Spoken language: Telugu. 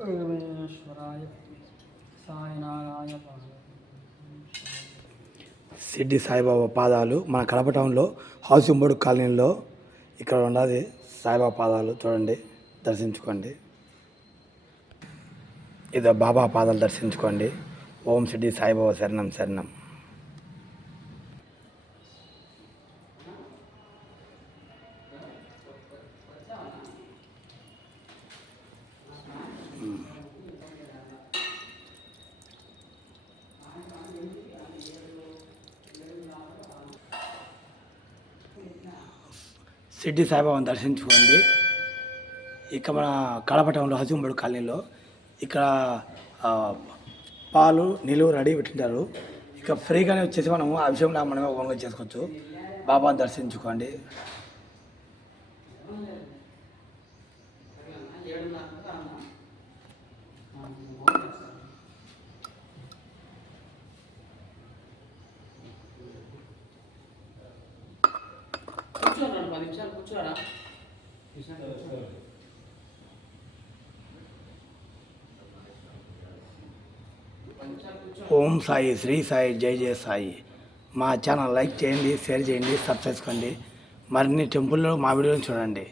పరమేశ్వరాయ సాయినారాయణ సిడ్డి సాయిబాబా పాదాలు మన కడప టౌన్లో హౌసింగ్ బోర్డు కాలనీలో ఇక్కడ ఉన్నది సాయిబాబా పాదాలు చూడండి, దర్శించుకోండి. ఇదో బాబా పాదాలు దర్శించుకోండి. ఓం సిడ్డి సాయిబాబా శరణం శరణం. సిడ్డి సాయిబాబాను దర్శించుకోండి. ఇక్కడ మన కడప టౌన్లో హజుంబడు కాలనీలో ఇక్కడ పాలు నీళ్ళు రెడీ పెట్టింటారు. ఇక ఫ్రీగానే వచ్చేసి మనము ఆ విషయంలో మనమే కొనుగోలు చేసుకోవచ్చు. బాబాను దర్శించుకోండి. ఓం సాయి, శ్రీ సాయి, జై జయ సాయి. మా ఛానల్ లైక్ చేయండి, షేర్ చేయండి, సబ్స్క్రైబ్ చేసుకోండి. మరిన్ని టెంపుల్లో మా వీడియోని చూడండి.